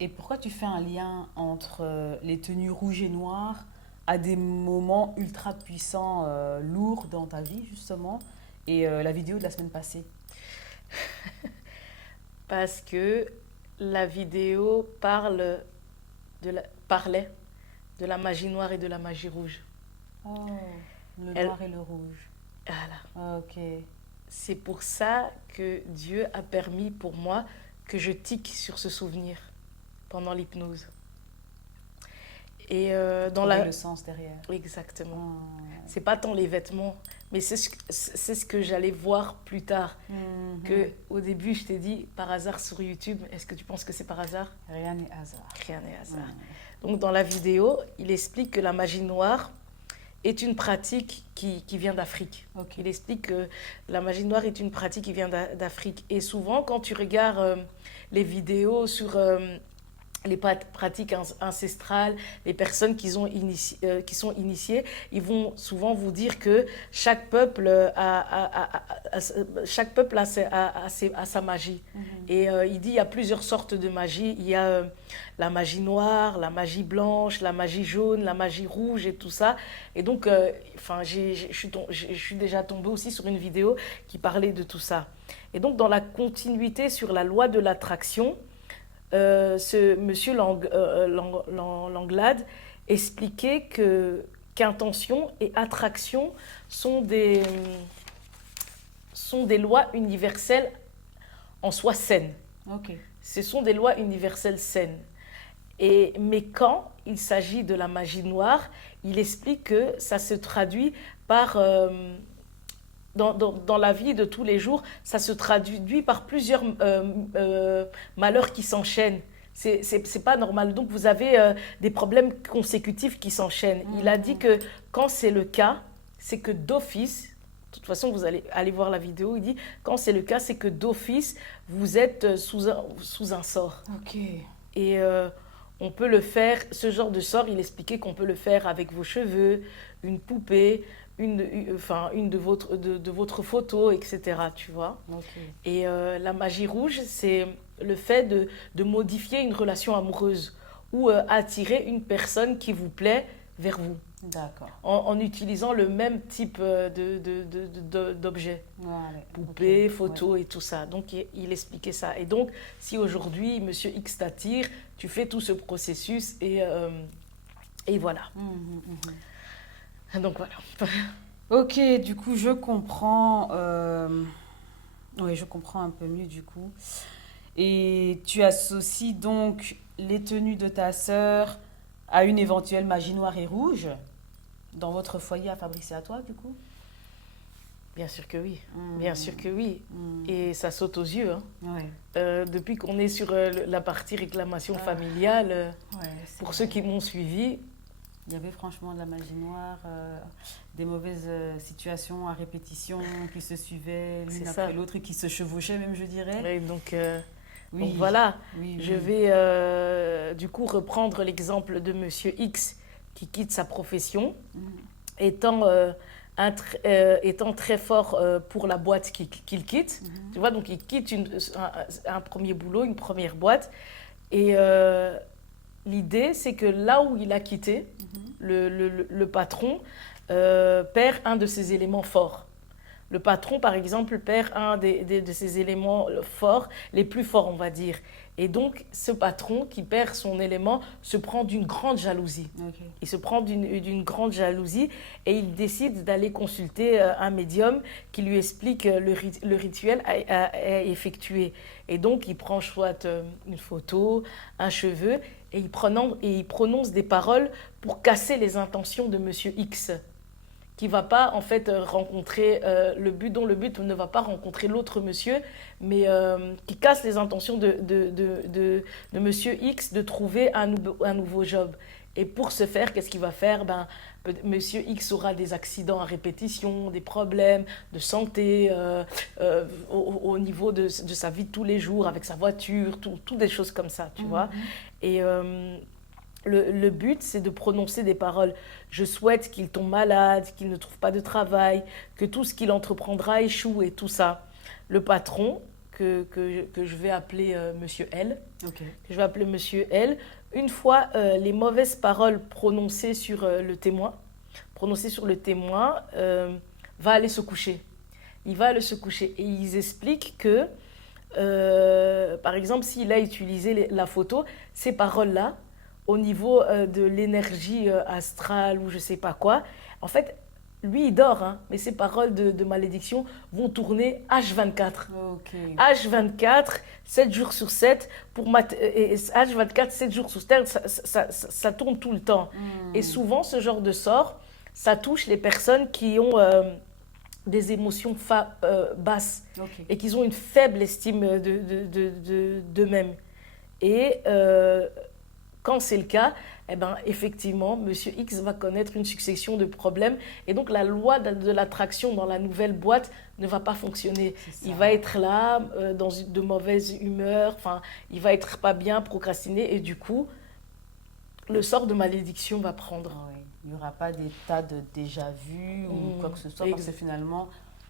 Et pourquoi tu fais un lien entre les tenues rouges et noires à des moments ultra puissants, lourds dans ta vie, justement, et la vidéo de la semaine passée? Parce que la vidéo parlait de la magie noire et de la magie rouge. Oh, le Elle, noir et le rouge. voilà. Ok. C'est pour ça que Dieu a permis pour moi que je tique sur ce souvenir pendant l'hypnose. Et Pour dans trouver la... le sens derrière. Exactement. Oh. C'est pas tant les vêtements, mais c'est ce que j'allais voir plus tard. Que Mhm. au début, je t'ai dit par hasard sur YouTube. Est-ce que tu penses que c'est par hasard? Rien n'est hasard. Rien n'est hasard. Ouais. Donc dans la vidéo, il explique que la magie noire est une pratique qui vient d'Afrique. Ok. Il explique que la magie noire est une pratique qui vient d'Afrique. Et souvent, quand tu regardes les vidéos sur les pratiques ancestrales, les personnes qui sont initiées, ils vont souvent vous dire que chaque peuple a sa magie. Mhm. Et il dit il y a plusieurs sortes de magie. Il y a la magie noire, la magie blanche, la magie jaune, la magie rouge et tout ça. Et donc, je suis déjà tombée aussi sur une vidéo qui parlait de tout ça. Et donc, dans la continuité sur la loi de l'attraction, ce monsieur Langlade expliquait qu'intention et attraction sont sont des lois universelles en soi saines. Ok. Ce sont des lois universelles saines. Mais quand il s'agit de la magie noire, il explique que ça se traduit par, dans la vie de tous les jours, ça se traduit par plusieurs malheurs qui s'enchaînent. C'est pas normal. Donc vous avez des problèmes consécutifs qui s'enchaînent. Il a dit Mhm. que quand c'est le cas, c'est que d'office, de toute façon vous allez aller voir la vidéo, il dit quand c'est le cas, c'est que d'office, vous êtes sous un sort. Ok. Et on peut le faire, ce genre de sort, il expliquait qu'on peut le faire avec vos cheveux, une poupée, une de votre photo, etc. Tu vois. Ok. Et la magie rouge, c'est le fait de modifier une relation amoureuse ou attirer une personne qui vous plaît vers vous D'accord. en utilisant le même type d'objet Voilà. Ok. poupées, Ouais. photos et tout ça. Donc, il expliquait ça. Et donc, si aujourd'hui, Monsieur X t'attire, tu fais tout ce processus et voilà. Mhm, mhm. Donc, voilà. Ok, du coup, je comprends. Oui, je comprends un peu mieux du coup. Et tu associes donc les tenues de ta sœur à une éventuelle magie noire et rouge dans votre foyer à Fabrice et à toi, du coup? Bien sûr que oui. Bien sûr Hmm, que oui. hmm. Et ça saute aux yeux. Hein. Ouais, Depuis qu'on est sur la partie réclamation ah, familiale, ouais, c'est pour ceux vrai. qui m'ont suivi, Il y avait franchement de la magie noire, des mauvaises situations à répétition qui se suivaient c'est l'une après ça. l'autre et qui se chevauchaient même, je dirais. Et donc Oui, voilà, oui, je oui. vais du coup reprendre l'exemple de Monsieur X qui quitte sa profession, Hmm, étant, étant très fort pour la boîte qu'il quitte. mhm, Tu vois, donc il quitte un premier boulot, une première boîte. Et l'idée, c'est que là où il a quitté, mhm. le patron perd un de ses éléments forts. Le patron, par exemple, perd un de ses éléments forts, les plus forts, on va dire. Et donc, ce patron qui perd son élément se prend d'une grande jalousie. Ok. Il se prend d'une grande jalousie et il décide d'aller consulter un médium qui lui explique le rituel à effectuer. Et donc, il prend soit une photo, un cheveu, et il prononce des paroles pour casser les intentions de Monsieur X qui va pas en fait rencontrer dont le but ne va pas rencontrer l'autre monsieur, mais qui casse les intentions de Monsieur X de trouver un nouveau job. Et pour ce faire, qu'est-ce qu'il va faire? Ben, Monsieur X aura des accidents à répétition, des problèmes de santé au niveau de sa vie de tous les jours, avec sa voiture, tout des choses comme ça, tu vois. Mhm. Et le but, c'est de prononcer des paroles. Je souhaite qu'il tombe malade, qu'il ne trouve pas de travail, que tout ce qu'il entreprendra échoue et tout ça. Le patron, que je vais appeler Monsieur L. Ok. Je vais appeler Monsieur L. Une fois les mauvaises paroles prononcées sur le témoin, va aller se coucher. Il va aller se coucher. Et ils expliquent que, par exemple, s'il a utilisé la photo, ces paroles-là, au niveau de l'énergie astrale ou je ne sais pas quoi, en fait, lui, il dort, hein, mais ces paroles de malédiction vont tourner H24. Ok. H24, 7 jours sur 7, H24, 7 jours sur 7, ça tourne tout le temps. Et souvent, ce genre de sort, ça touche les personnes qui ont des émotions basses et qui ont une faible estime d'eux-mêmes. Et quand c'est le cas, eh ben, effectivement, Monsieur X va connaître une succession de problèmes. Et donc, la loi de l'attraction dans la nouvelle boîte ne va pas fonctionner. Il va être là, dans de mauvaise humeur, il va être pas bien, procrastiner. Et du coup, le sort de malédiction va prendre. Oui. Il n'y aura pas d'état de déjà-vu ou quoi que ce soit, parce que finalement,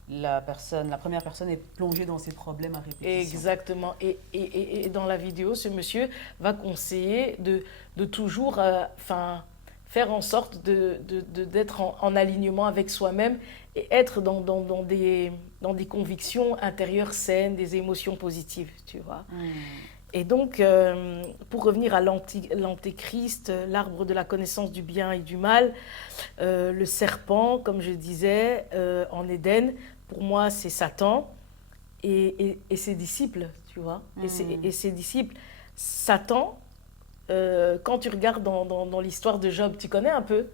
la première personne est plongée dans ses problèmes à répétition. Exactement. Et dans la vidéo, ce monsieur va conseiller de toujours faire en sorte d'être en alignement avec soi-même et être dans des convictions intérieures saines, des émotions positives, tu vois. Et donc, pour revenir à l'antéchrist, l'arbre de la connaissance du bien et du mal, le serpent, comme je disais, en Éden, pour moi, c'est Satan et ses disciples, tu vois. Et ses disciples. Satan, quand tu regardes dans l'histoire de Job, tu connais un peu.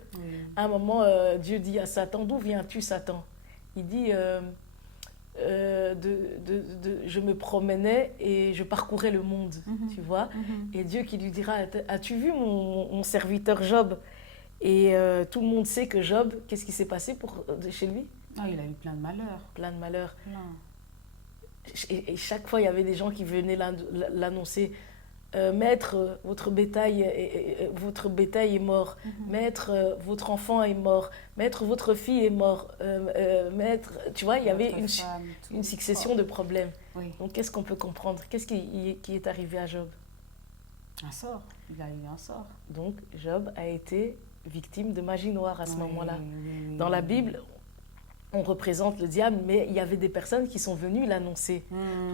À un moment, Dieu dit à Satan, d'où viens-tu, Satan? Il dit... je me promenais et je parcourais le monde, tu vois. Et Dieu qui lui dira, as-tu vu mon serviteur Job? Et tout le monde sait que Job, qu'est-ce qui s'est passé chez lui? Il a eu plein de malheurs. Plein de malheurs. Et chaque fois, il y avait des gens qui venaient l'annoncer. Maître, votre bétail est mort. Maître, votre enfant est mort. Maître, votre fille est mort. Maître, tu vois, il y avait une succession de problèmes. Oui. Donc, qu'est-ce qu'on peut comprendre? Qu'est-ce qui est arrivé à Job? Un sort. Il a eu un sort. Donc, Job a été victime de magie noire à ce moment-là. Oui. Dans la Bible, on représente le diable, mais il y avait des personnes qui sont venues l'annoncer.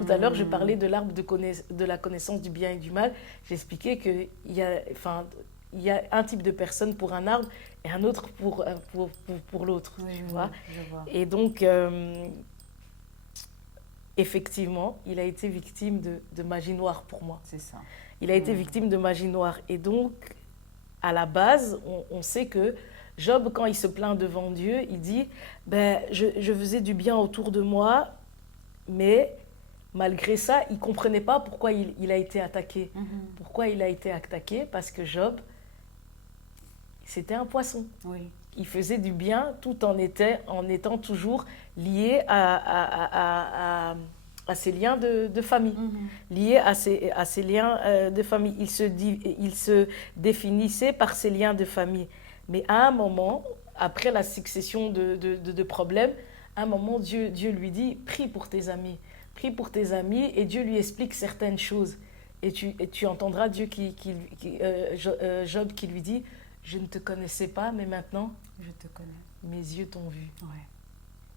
Tout à l'heure, je parlais de l'arbre de la connaissance du bien et du mal. J'expliquais qu'il y a un type de personne pour un arbre et un autre pour l'autre. Oui, tu vois. Je vois. Et donc, effectivement, il a été victime de magie noire pour moi. C'est ça. Il a été victime de magie noire. Et donc, à la base, on sait que Job, quand il se plaint devant Dieu, il dit je faisais du bien autour de moi, mais malgré ça, il ne comprenait pas pourquoi il a été attaqué. Pourquoi il a été attaqué? Parce que Job, c'était un poisson. Oui. Il faisait du bien tout en étant toujours lié à ses liens de famille. Lié à ses liens de famille. Il se définissait par ses liens de famille. Mais à un moment, après la succession de problèmes, à un moment, Dieu lui dit, prie pour tes amis. Prie pour tes amis et Dieu lui explique certaines choses. Et tu entendras Job qui lui dit, je ne te connaissais pas, mais maintenant, je te connais. Mes yeux t'ont vu. Ouais.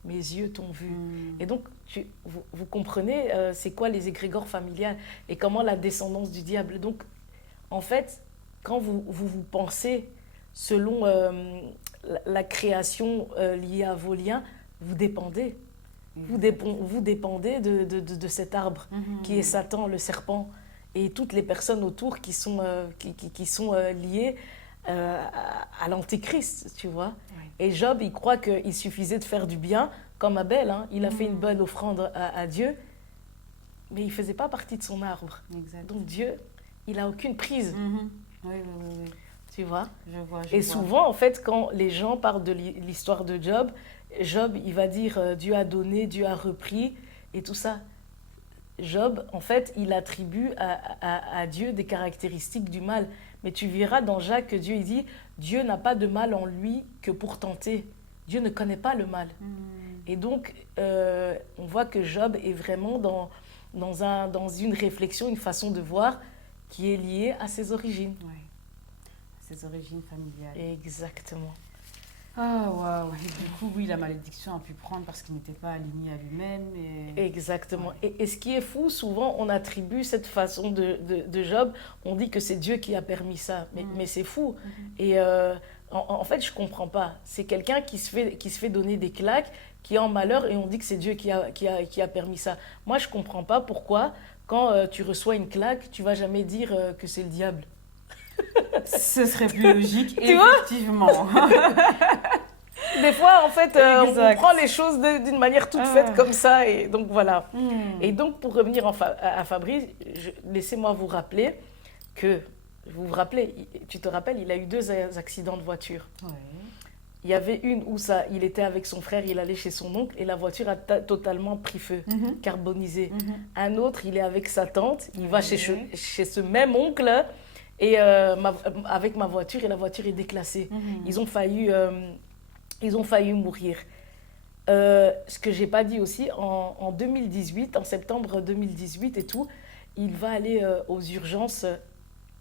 Mes yeux t'ont vu. Et donc, vous comprenez c'est quoi les égrégores familiales et comment la descendance du diable. Donc, en fait, quand vous pensez selon la création liée à vos liens, vous dépendez. Vous dépendez de cet arbre qui est Satan, le serpent, et toutes les personnes autour qui sont liées à l'antéchrist, tu vois. Oui. Et Job, il croit qu'il suffisait de faire du bien, comme Abel, hein. Il a fait une bonne offrande à Dieu, mais il ne faisait pas partie de son arbre. Exact. Donc Dieu, il n'a aucune prise. Oui. Tu vois? Je vois. Et souvent, en fait, quand les gens parlent de l'histoire de Job, il va dire Dieu a donné, Dieu a repris, et tout ça. Job, en fait, il attribue à Dieu des caractéristiques du mal. Mais tu verras dans Jacques que Dieu il dit Dieu n'a pas de mal en lui que pour tenter. Dieu ne connaît pas le mal. Et donc, on voit que Job est vraiment dans une réflexion, une façon de voir qui est liée à ses origines. Ouais. Ses origines familiales. Exactement. Ah, waouh. Et du coup, oui, la malédiction a pu prendre parce qu'il n'était pas aligné à lui-même. Exactement. Ouais. Et ce qui est fou, souvent, on attribue cette façon de Job, on dit que c'est Dieu qui a permis ça. Mais c'est fou. Et en fait, je ne comprends pas. C'est quelqu'un qui se fait donner des claques, qui est en malheur, et on dit que c'est Dieu qui a permis ça. Moi, je ne comprends pas pourquoi, quand tu reçois une claque, tu ne vas jamais dire que c'est le diable. Ce serait plus logique, Tu vois? effectivement. Des fois, en fait, on Exact. prend les choses d'une manière toute faite comme ça. Et donc, voilà. Et donc, pour revenir à Fabrice, laissez-moi vous rappeler que, tu te rappelles, il a eu 2 accidents de voiture. Ouais. Il y avait une où il était avec son frère, il allait chez son oncle et la voiture a totalement pris feu, carbonisé. Un autre, il est avec sa tante, il va chez ce même oncle et avec ma voiture et la voiture est déclassée. Ils ont failli mourir. Ce que j'ai pas dit aussi, en 2018, en septembre 2018 et tout, il va aller aux urgences,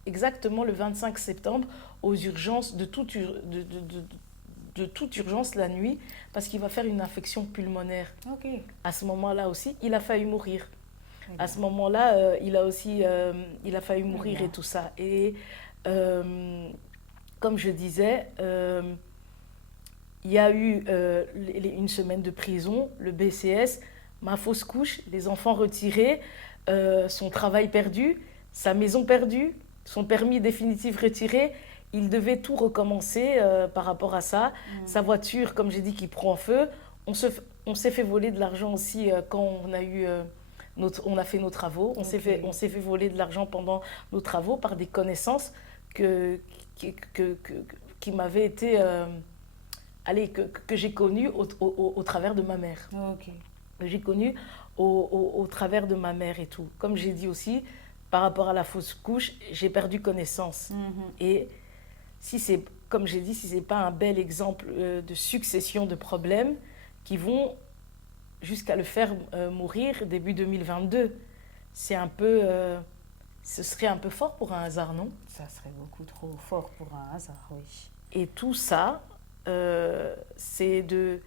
exactement le 25 septembre, aux urgences de toute urgence la nuit, parce qu'il va faire une infection pulmonaire. Ok. À ce moment-là aussi, il a failli mourir. À ce moment-là, il a failli mourir et tout ça. Et comme je disais, il y a eu une semaine de prison, le BCS, ma fausse couche, les enfants retirés, son travail perdu, sa maison perdue, son permis définitif retiré. Il devait tout recommencer par rapport à ça. Sa voiture, comme j'ai dit, qui prend feu. On s'est fait voler de l'argent aussi quand on a fait nos travaux. On s'est fait voler de l'argent pendant nos travaux par des connaissances qui m'avaient été... que j'ai connues au travers de ma mère. Ok. J'ai connu au travers de ma mère et tout. Comme j'ai dit aussi, par rapport à la fausse couche, j'ai perdu connaissance. Et comme j'ai dit, si ce n'est pas un bel exemple de succession de problèmes qui vont jusqu'à le faire mourir début 2022, ce serait un peu fort pour un hasard, non? Ça serait beaucoup trop fort pour un hasard, oui. Et tout ça, c'est de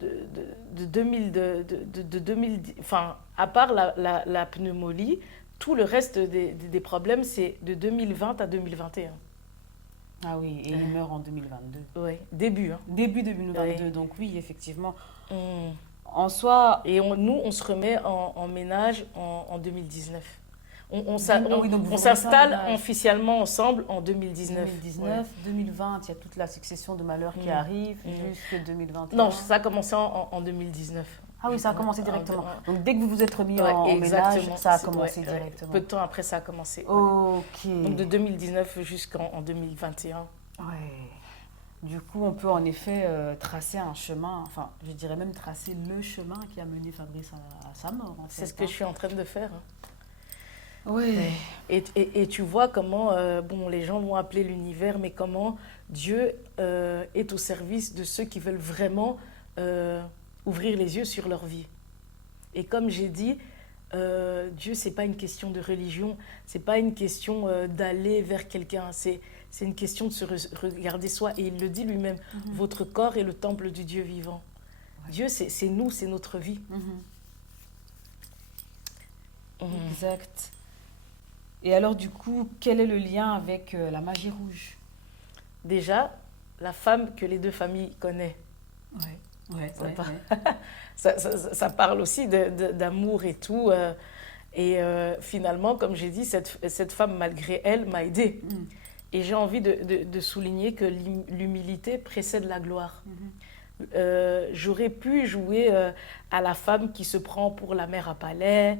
2010, enfin, à part la pneumonie, tout le reste des problèmes, c'est de 2020 à 2021. Ah oui, et il meurt en 2022. Oui, début. Début 2022, Oui. donc oui, effectivement. En soi... Et nous, on se remet en ménage en 2019. On s'installe officiellement ensemble en 2019. 2019, 2020, il y a toute la succession de malheurs qui arrive jusqu'à 2021. Non, ça a commencé en 2019. Ah oui, ça a commencé directement. Donc dès que vous vous êtes remis Ouais, en ménage, exactement. ça a commencé directement. Peu de temps après, ça a commencé. Ok. Donc de 2019 jusqu'en 2021. Ouais. Du coup, on peut en effet tracer un chemin, enfin, je dirais même tracer le chemin qui a mené Fabrice à sa mort. C'est ce que je suis en train de faire. Oui. Et tu vois comment, les gens vont appeler l'univers, mais comment Dieu est au service de ceux qui veulent vraiment ouvrir les yeux sur leur vie. Et comme j'ai dit, Dieu, ce n'est pas une question de religion, ce n'est pas une question d'aller vers quelqu'un, c'est une question de se regarder soi. Et il le dit lui-même, votre corps est le temple du Dieu vivant. Ouais. Dieu, c'est nous, c'est notre vie. Exact. Et alors, du coup, quel est le lien avec la magie rouge? Déjà, la femme que les deux familles connaissent. Ouais. Ça parle aussi d'amour et tout. Finalement, comme j'ai dit, cette femme, malgré elle, m'a aidée. Et j'ai envie de souligner que l'humilité précède la gloire. J'aurais pu jouer à la femme qui se prend pour la mère à palais,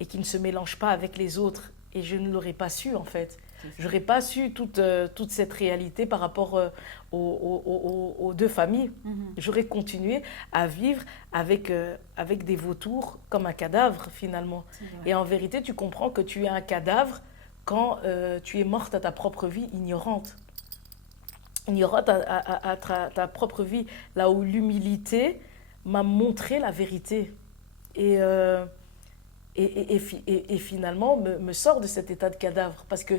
et qui ne se mélange pas avec les autres. Et je ne l'aurais pas su, en fait. Je n'aurais pas su toute cette réalité par rapport aux deux familles. J'aurais continué à vivre avec des vautours comme un cadavre, finalement. Et en vérité, tu comprends que tu es un cadavre quand tu es morte à ta propre vie ignorante. Ignorante à ta propre vie, là où l'humilité m'a montré la vérité. et finalement me sort de cet état de cadavre parce que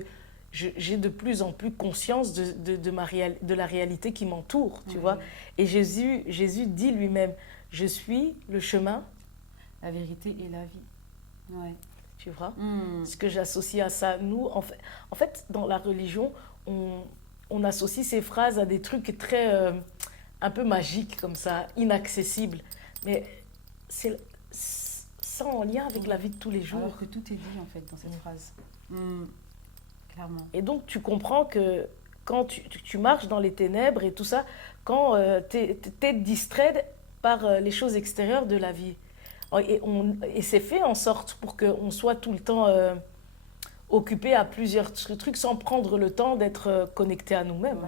j'ai de plus en plus conscience de la réalité qui m'entoure, tu vois. Et Jésus dit lui-même, je suis le chemin, la vérité et la vie. Ouais. Tu vois. Ce que j'associe à ça, nous, en fait, dans la religion, on associe ces phrases à des trucs très, un peu magiques comme ça, inaccessibles. Mais c'est ça en lien avec la vie de tous les jours. Alors que tout est dit en fait dans cette phrase. Clairement. Et donc tu comprends que quand tu marches dans les ténèbres et tout ça, quand tu es distrait par les choses extérieures de la vie. Et c'est fait en sorte pour qu'on soit tout le temps occupé à plusieurs trucs sans prendre le temps d'être connecté à nous-mêmes.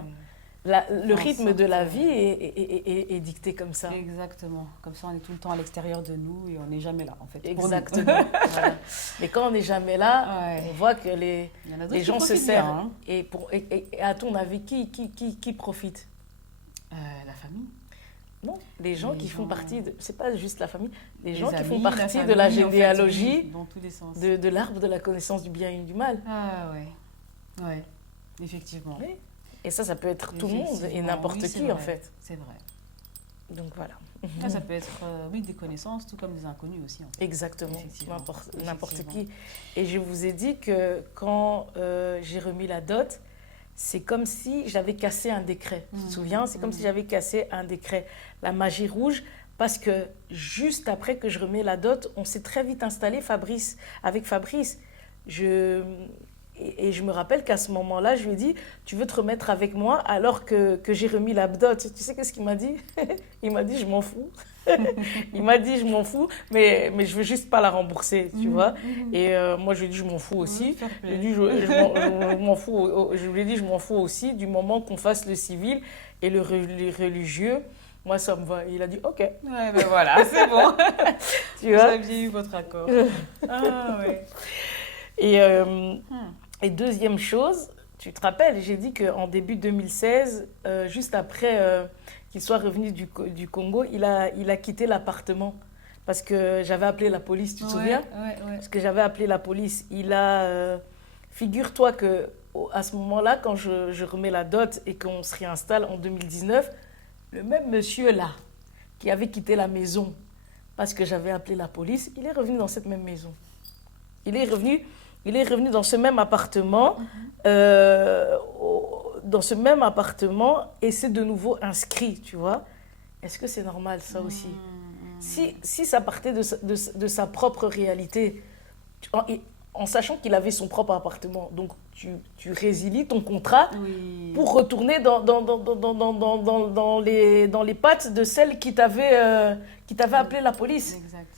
Le rythme de la vie est dicté comme ça. Exactement. Comme ça, on est tout le temps à l'extérieur de nous et on n'est jamais là, en fait. Exactement. Voilà. Mais quand on n'est jamais là, on voit que les gens se servent. Hein. Et à ton avis, qui profite? La famille. Non, les gens qui font partie de... C'est pas juste la famille. Les gens qui font partie de la généalogie, en fait, dans tous les sens. De l'arbre de la connaissance du bien et du mal. Ah ouais. Ouais, effectivement. Oui. Et ça peut être tout le monde et n'importe qui, en fait. C'est vrai. Donc voilà. Ça peut être, des connaissances, tout comme des inconnus aussi. En fait. Exactement, n'importe qui. Et je vous ai dit que quand j'ai remis la dot, c'est comme si j'avais cassé un décret. Tu te souviens? C'est comme si j'avais cassé un décret. La magie rouge, parce que juste après que je remets la dot, on s'est très vite installé, avec Fabrice. Et je me rappelle qu'à ce moment-là, je lui ai dit, tu veux te remettre avec moi alors que j'ai remis la dot. Tu sais qu'est-ce qu'il m'a dit? Il m'a dit, je m'en fous. Il m'a dit, je m'en fous, mais je veux juste pas la rembourser, tu vois. Et moi, je lui ai dit, je m'en fous aussi. Je lui ai dit, je m'en fous. Je lui ai dit, je m'en fous aussi du moment qu'on fasse le civil et le religieux. Moi, ça me va. Et il a dit, OK. Ouais, ben voilà, c'est bon. Tu vois? Vous aviez eu votre accord. Ah ouais. Et deuxième chose, tu te rappelles, j'ai dit qu'en début 2016, juste après qu'il soit revenu du Congo, il a quitté l'appartement. Parce que j'avais appelé la police, tu te souviens? Ouais. Parce que j'avais appelé la police. Figure-toi qu'à ce moment-là, quand je remets la dot et qu'on se réinstalle en 2019, le même monsieur-là, qui avait quitté la maison parce que j'avais appelé la police, il est revenu dans cette même maison. Il est revenu dans ce même appartement, et c'est de nouveau inscrit, tu vois. Est-ce que c'est normal, ça aussi? Si ça partait de sa propre réalité, en sachant qu'il avait son propre appartement, donc tu résilies ton contrat pour retourner dans les pattes de celle qui t'avait appelé la police. Exact.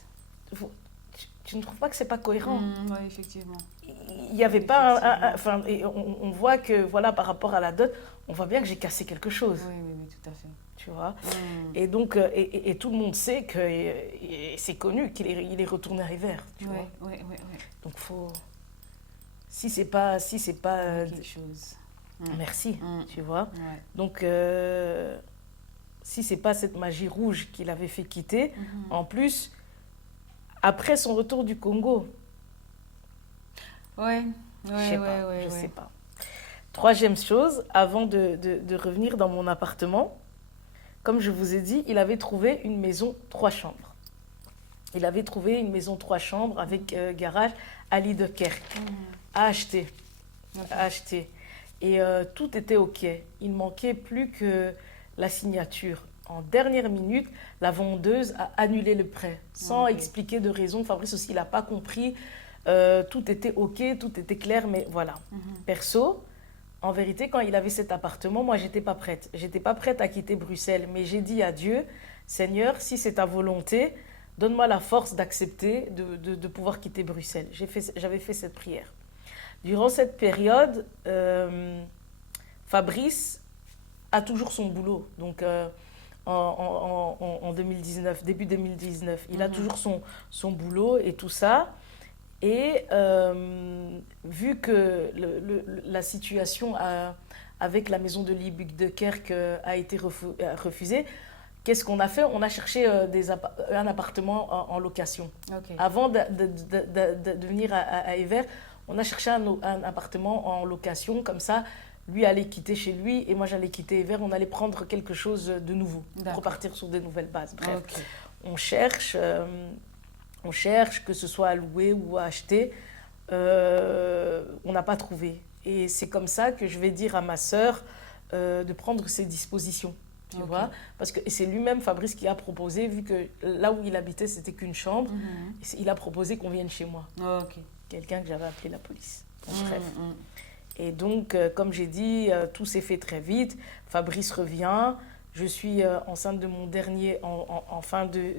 Tu ne trouves pas que c'est pas cohérent? Oui, effectivement. Il n'y avait pas on voit que, voilà, par rapport à la dot, on voit bien que j'ai cassé quelque chose. Oui, tout à fait. Tu vois? Et donc, et tout le monde sait que, et c'est connu qu'il est retourné à River, tu vois? Oui. Donc, si c'est pas quelque chose. Merci, tu vois? Ouais. Donc, si c'est pas cette magie rouge qu'il avait fait quitter, en plus, après son retour du Congo, je sais pas. Troisième chose, avant de revenir dans mon appartement, comme je vous ai dit, il avait trouvé une maison 3 chambres. Il avait trouvé une maison 3 chambres avec garage à Liedekerk, à acheter. Et tout était OK. Il ne manquait plus que la signature. En dernière minute, la vendeuse a annulé le prêt, sans expliquer de raison. Fabrice aussi, il n'a pas compris. Tout était OK, tout était clair, mais voilà. Perso, en vérité, quand il avait cet appartement, moi, j'étais pas prête. J'étais pas prête à quitter Bruxelles, mais j'ai dit à Dieu, Seigneur, si c'est ta volonté, donne-moi la force d'accepter de pouvoir quitter Bruxelles. J'avais fait cette prière. Durant cette période, Fabrice a toujours son boulot. Donc, en 2019, début 2019, il a toujours son boulot et tout ça. Et vu que la situation avec la maison de Liedekerk a été refusée, qu'est-ce qu'on a fait? On a cherché un appartement en location. Ok. Avant de venir à Evere, on a cherché un appartement en location, comme ça, lui allait quitter chez lui et moi j'allais quitter Evere, on allait prendre quelque chose de nouveau, repartir sur de nouvelles bases. Bref, Ok. on cherche, que ce soit à louer ou à acheter, on n'a pas trouvé. Et c'est comme ça que je vais dire à ma sœur de prendre ses dispositions. Tu vois, parce que c'est lui-même, Fabrice, qui a proposé, vu que là où il habitait, c'était qu'une chambre, il a proposé qu'on vienne chez moi. Ok. Quelqu'un que j'avais appelé la police. Bref. Et donc, comme j'ai dit, tout s'est fait très vite. Fabrice revient. Je suis enceinte de mon dernier en fin de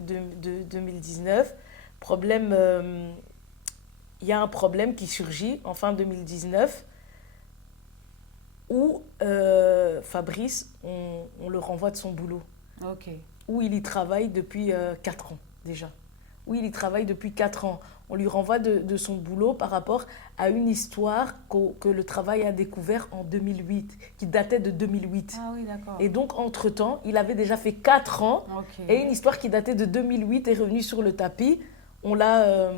2019. Problème, il y a un problème qui surgit en fin 2019 où Fabrice, on le renvoie de son boulot. Ok. Où il y travaille depuis 4 ans déjà. Où il y travaille depuis 4 ans. On lui renvoie de son boulot par rapport à une histoire que le travail a découvert en 2008, qui datait de 2008. Ah oui, d'accord. Et donc, entre-temps, il avait déjà fait 4 ans. Ok. Et une histoire qui datait de 2008 est revenue sur le tapis. On l'a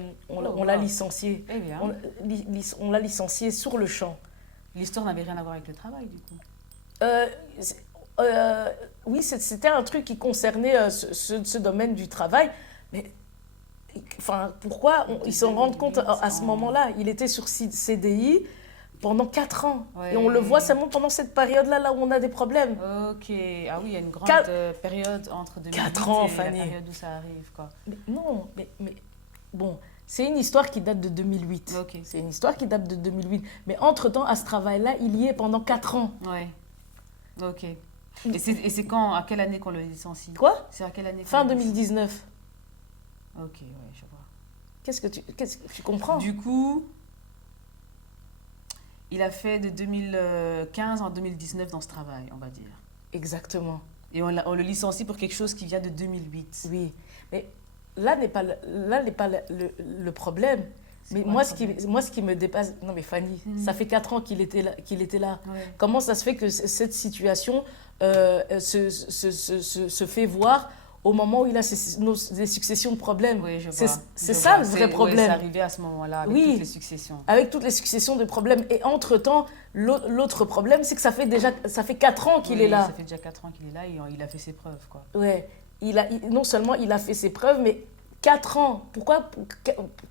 licencié. Eh bien. On l'a licencié sur le champ. L'histoire n'avait rien à voir avec le travail, du coup. Oui, c'était un truc qui concernait ce domaine du travail. Mais enfin, pourquoi ils s'en rendent compte à ce moment-là? Il était sur CDI pendant 4 ans. Ouais. Et on le voit seulement pendant cette période-là, là où on a des problèmes. Ok. Ah oui, il y a une grande période entre 2008 4 ans, et Fanny. la période où ça arrive, quoi. Mais non, mais bon, c'est une histoire qui date de 2008. Ok. C'est une histoire qui date de 2008. Mais entre-temps, à ce travail-là, il y est pendant 4 ans. Ouais. Ok. Et c'est quand, à quelle année qu'on le licencie? Quoi? C'est à quelle année? Fin 2019. Ok, ouais, je vois. Qu'est-ce que tu comprends? Du coup, il a fait de 2015 en 2019 dans ce travail, on va dire. Exactement. Et on le licencie pour quelque chose qui vient de 2008. Oui. Mais là n'est pas le problème. Mais moi, ce qui me dépasse... Non, mais Fanny, ça fait 4 ans qu'il était là. Ouais. Comment ça se fait que cette situation se fait voir au moment où il a des successions de problèmes? Oui, je C'est vois. ça le vrai problème. Ouais, c'est arrivé à ce moment-là, avec toutes les successions. Avec toutes les successions de problèmes. Et entre-temps, l'autre problème, c'est que ça fait 4 ans qu'il est là. Ça fait déjà 4 ans qu'il est là et il a fait ses preuves, quoi. Ouais. Non seulement il a fait ses preuves, mais 4 ans. Pourquoi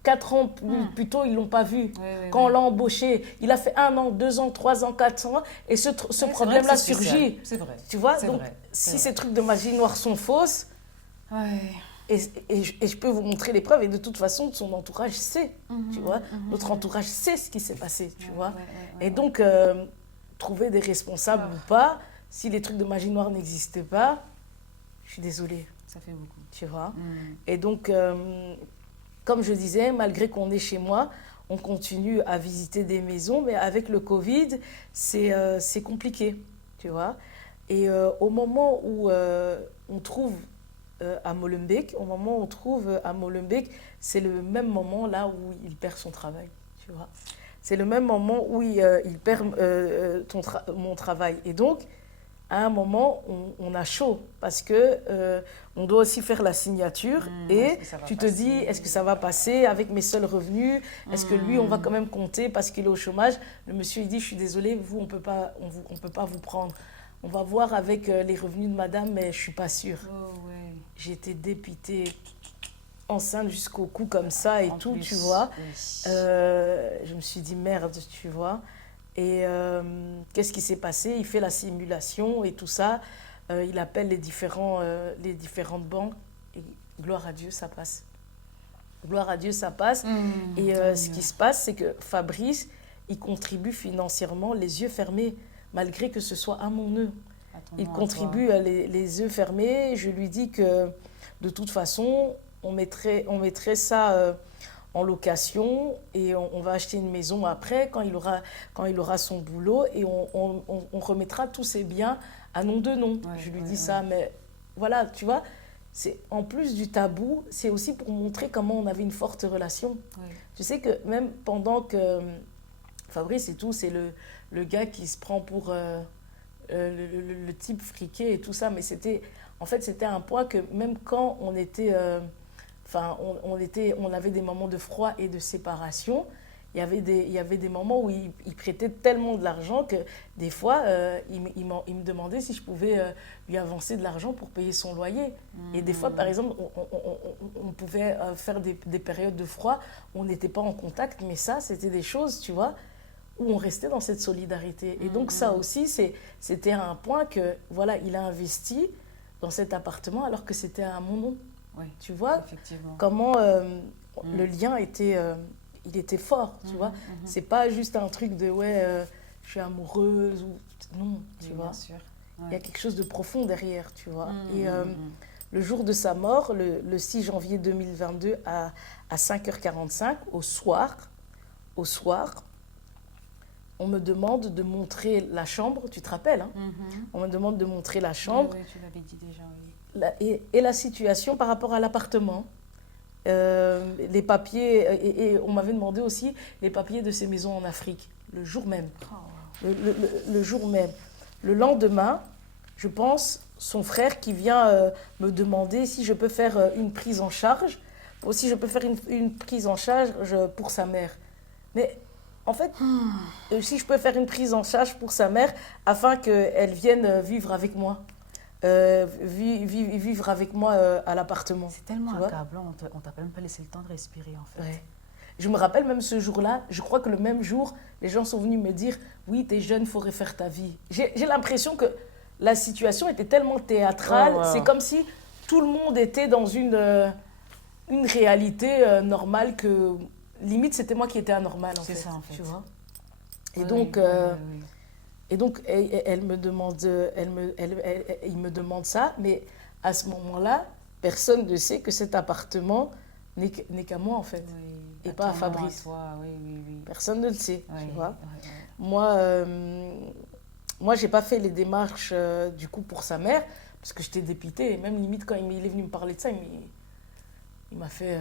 4 ans plus tôt, ils ne l'ont pas vu? Quand on l'a embauché, il a fait 1 an, 2 ans, 3 ans, 4 ans, et ce problème-là surgit. C'est vrai. Tu vois? Donc, vrai. si ces trucs de magie noire sont fausses, ouais. et je peux vous montrer les preuves, et de toute façon, son entourage sait, tu vois? Notre entourage sait ce qui s'est passé, tu vois? Et donc, trouver des responsables ou pas, si les trucs de magie noire n'existaient pas, je suis désolée. Ça fait beaucoup. Tu vois? Et donc, comme je disais, malgré qu'on est chez moi, on continue à visiter des maisons, mais avec le Covid, c'est compliqué, tu vois? Et au moment où on trouve à Molenbeek, c'est le même moment là où il perd son travail, tu vois? C'est le même moment où il perd mon travail. Et donc, à un moment, on a chaud parce que on doit aussi faire la signature et tu te dis, est-ce que ça va passer avec mes seuls revenus? Est-ce que lui, on va quand même compter parce qu'il est au chômage? Le monsieur, il dit, je suis désolé, vous, on peut pas vous prendre. On va voir avec les revenus de madame, mais je suis pas sûre. Oh, ouais. J'étais dépitée, enceinte jusqu'au cou comme ça et tout, tu vois. Oui. Je me suis dit, merde, tu vois. Et qu'est-ce qui s'est passé? Il fait la simulation et tout ça. Il appelle les différentes banques. Et gloire à Dieu, ça passe. Gloire à Dieu, ça passe. Et ce qui se passe, c'est que Fabrice, il contribue financièrement les yeux fermés, malgré que ce soit à mon nœud. Il contribue les yeux fermés. Je lui dis que de toute façon, on mettrait ça... en location et on va acheter une maison après quand il aura son boulot et on remettra tous ses biens à nom de nom. Je lui dis ça, mais voilà, tu vois, c'est en plus du tabou, c'est aussi pour montrer comment on avait une forte relation. Tu sais que même pendant que Fabrice et tout, c'est le gars qui se prend pour le type friqué et tout ça, mais c'était en fait, c'était un point que même quand on était, on avait des moments de froid et de séparation, il y avait des moments où il prêtait tellement de l'argent que des fois, il me demandait si je pouvais lui avancer de l'argent pour payer son loyer. Et des fois, par exemple, on pouvait faire des périodes de froid où on n'était pas en contact, mais ça, c'était des choses, tu vois, où on restait dans cette solidarité. Et donc ça aussi, c'était un point que, voilà, il a investi dans cet appartement alors que c'était à mon nom. Oui, Tu vois effectivement. comment le lien était, il était fort, tu vois. C'est pas juste un truc de, ouais, je suis amoureuse ou... Non, tu Oui, vois. bien sûr. Il y a quelque chose de profond derrière, tu vois. Et Mm. le jour de sa mort, le 6 janvier 2022 à 5h45, au soir, on me demande de montrer la chambre, tu te rappelles, hein? On me demande de montrer la chambre Oui, tu l'avais dit déjà, oui. et la situation par rapport à l'appartement. Les papiers, et on m'avait demandé aussi les papiers de ces maisons en Afrique, le jour même. Oh. Le jour même. Le lendemain, je pense, son frère qui vient me demander si je peux faire une prise en charge, ou si je peux faire une prise en charge pour sa mère. Mais en fait, si je peux faire une prise en charge pour sa mère afin qu'elle vienne vivre avec moi. Vivre avec moi à l'appartement. C'est tellement tu vois. accablant, on t'a même pas laissé le temps de respirer en fait. Ouais. Je me rappelle même ce jour-là, je crois que le même jour, les gens sont venus me dire « Oui, t'es jeune, faut refaire ta vie ». J'ai l'impression que la situation était tellement théâtrale, Ouais, ouais. c'est comme si tout le monde était dans une réalité normale que limite c'était moi qui étais anormale en C'est fait. ça, en fait. Tu vois. Et Oui, donc, oui, oui. et donc, elle me demande, il me demande ça, mais à ce moment-là, personne ne sait que cet appartement n'est qu'à moi, en fait, Oui, et pas à ton nom, Fabrice. toi, oui, oui, oui. Personne ne le sait, Oui, tu vois. oui, oui. Moi, j'ai pas fait les démarches, du coup, pour sa mère, parce que j'étais dépitée. Et même limite, quand il est venu me parler de ça, il m'a fait,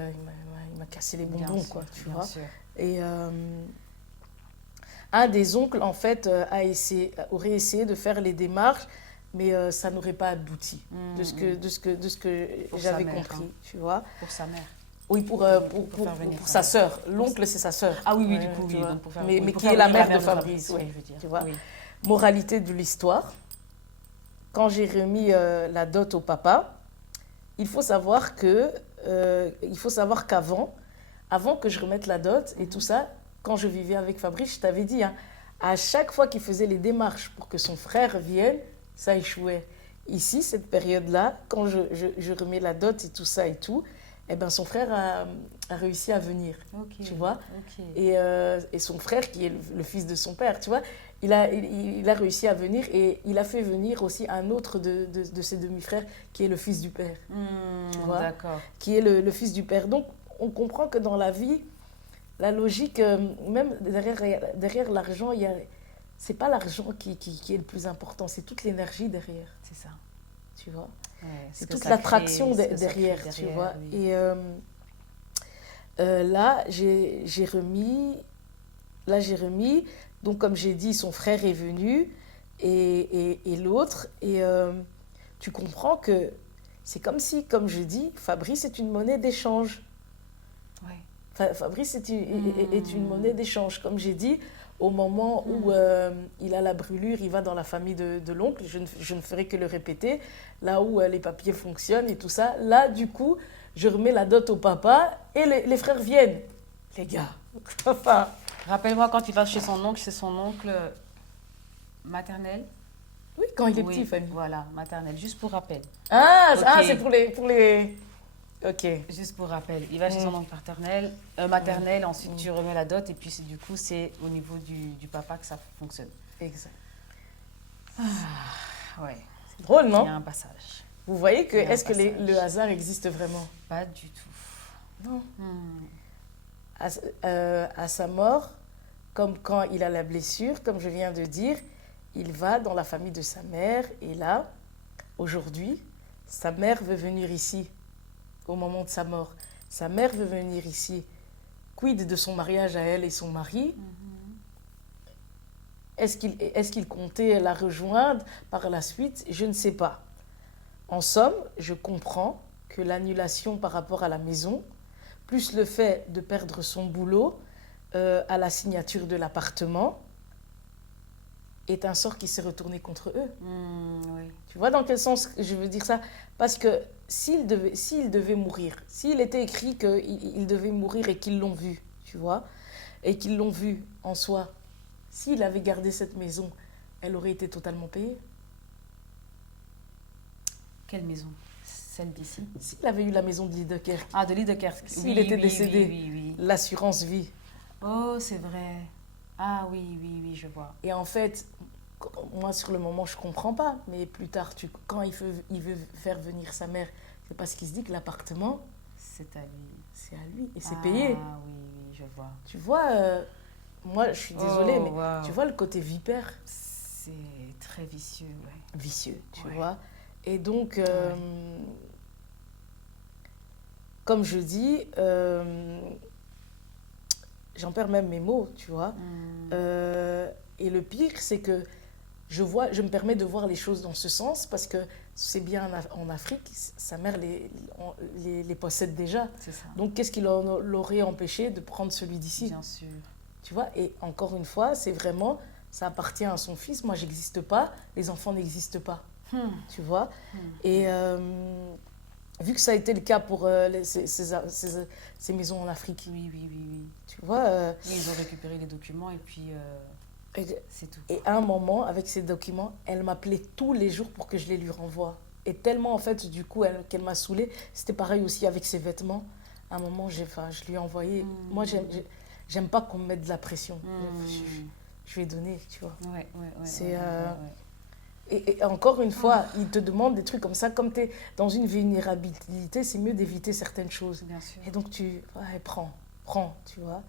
il m'a cassé les Bien bonbons, sûr, quoi, tu bien vois. sûr. Et un des oncles, en fait, aurait essayé de faire les démarches, mais ça n'aurait pas abouti, de ce que Pour j'avais sa mère, compris, hein. tu vois. Pour sa mère. Oui, Pour faire venir pour sa sa sœur. L'oncle, c'est sa sœur. Ah oui, oui, Ouais, du coup, tu oui. vois. Donc pour faire, Mais oui, pour qui faire est la venir mère de Fabrice, oui, ouais, je veux dire. tu vois. Oui. Moralité de l'histoire, quand j'ai remis la dot au papa, il faut savoir avant que je remette la dot et tout ça, quand je vivais avec Fabrice, je t'avais dit, hein, à chaque fois qu'il faisait les démarches pour que son frère vienne, ça échouait. Ici, cette période-là, quand je remets la dot et tout ça et tout, eh ben son frère a réussi à venir, Ok. tu vois. Ok. Et son frère, qui est le fils de son père, tu vois, il a réussi à venir et il a fait venir aussi un autre de ses demi-frères qui est le fils du père, tu vois, D'accord. qui est le fils du père. Donc, on comprend que dans la vie, la logique, même derrière l'argent, c'est pas l'argent qui est le plus important, c'est toute l'énergie derrière, C'est ça. tu vois. Ouais, ce C'est que toute ça l'attraction crée, ce que ça crée derrière, tu vois. oui. Et là, j'ai remis, donc comme j'ai dit, son frère est venu et l'autre. Et tu comprends que c'est comme si, comme je dis, Fabrice est une monnaie d'échange. Ouais. Fabrice est une monnaie d'échange. Comme j'ai dit, au moment où il a la brûlure, il va dans la famille de l'oncle. Je ne ferai que le répéter. Là où les papiers fonctionnent et tout ça. Là, du coup, je remets la dot au papa et les frères viennent. Les gars, enfin... Rappelle-moi quand il va chez son oncle, c'est son oncle maternel. Oui, quand il est Oui, petit, Fanny. voilà, maternel. Juste pour rappel. Ah, Ok. c'est pour les... Ok. Juste pour rappel. Il va chez son oncle maternel, ensuite tu remets la dot et puis du coup c'est au niveau du papa que ça fonctionne. Exact. Ouais. C'est drôle, Il y a non? un passage. Vous voyez que Il y a un est-ce que passage. le hasard existe vraiment? Pas du tout. Non. Hmm. À sa mort, comme quand il a la blessure, comme je viens de dire, il va dans la famille de sa mère. Et là, aujourd'hui, sa mère veut venir ici, au moment de sa mort. Sa mère veut venir ici. Quid de son mariage à elle et son mari? Est-ce qu'il comptait la rejoindre par la suite? Je ne sais pas. En somme, je comprends que l'annulation par rapport à la maison, plus le fait de perdre son boulot à la signature de l'appartement, est un sort qui s'est retourné contre eux. Oui. Tu vois dans quel sens je veux dire ça? Parce que s'il devait mourir, s'il était écrit qu'il devait mourir et qu'ils l'ont vu, tu vois, et qu'ils l'ont vu en soi, s'il avait gardé cette maison, elle aurait été totalement payée. Quelle maison? Celle d'ici? S'il avait eu la maison de Liedekerk, Ah, de Liedekerk. s'il était décédé, Oui. l'assurance vie. Oh, c'est vrai. Ah oui, je vois. Et en fait, moi sur le moment, je comprends pas. Mais plus tard, quand il veut faire venir sa mère, c'est parce qu'il se dit que l'appartement, C'est à lui. c'est à lui et c'est payé. Ah oui, je vois. Tu vois, moi je suis désolée, mais wow. tu vois le côté vipère, C'est très vicieux, ouais. vicieux, tu Ouais. vois. Et donc, comme je dis, j'en perds même mes mots, tu vois. Et le pire, c'est que je me permets de voir les choses dans ce sens parce que c'est bien en Afrique, sa mère les possède déjà. C'est ça. Donc, qu'est-ce qui l'aurait empêché de prendre celui d'ici? Bien sûr. Tu vois, et encore une fois, c'est vraiment, ça appartient à son fils. Moi, j'existe pas, les enfants n'existent pas. Tu vois. Et vu que ça a été le cas pour ces maisons en Afrique, Oui. tu vois. Oui, ils ont récupéré les documents et puis c'est tout. Et à un moment, avec ces documents, elle m'appelait tous les jours pour que je les lui renvoie. Et tellement, en fait, du coup, qu'elle m'a saoulée. C'était pareil aussi avec ses vêtements. À un moment, je lui ai envoyé. Moi, j'aime pas qu'on me mette de la pression. Je lui ai donné, tu vois. Ouais. C'est... Et encore une fois, il te demande des trucs comme ça. Comme tu es dans une vulnérabilité, c'est mieux d'éviter certaines choses. Bien sûr. Et donc, prends, tu vois.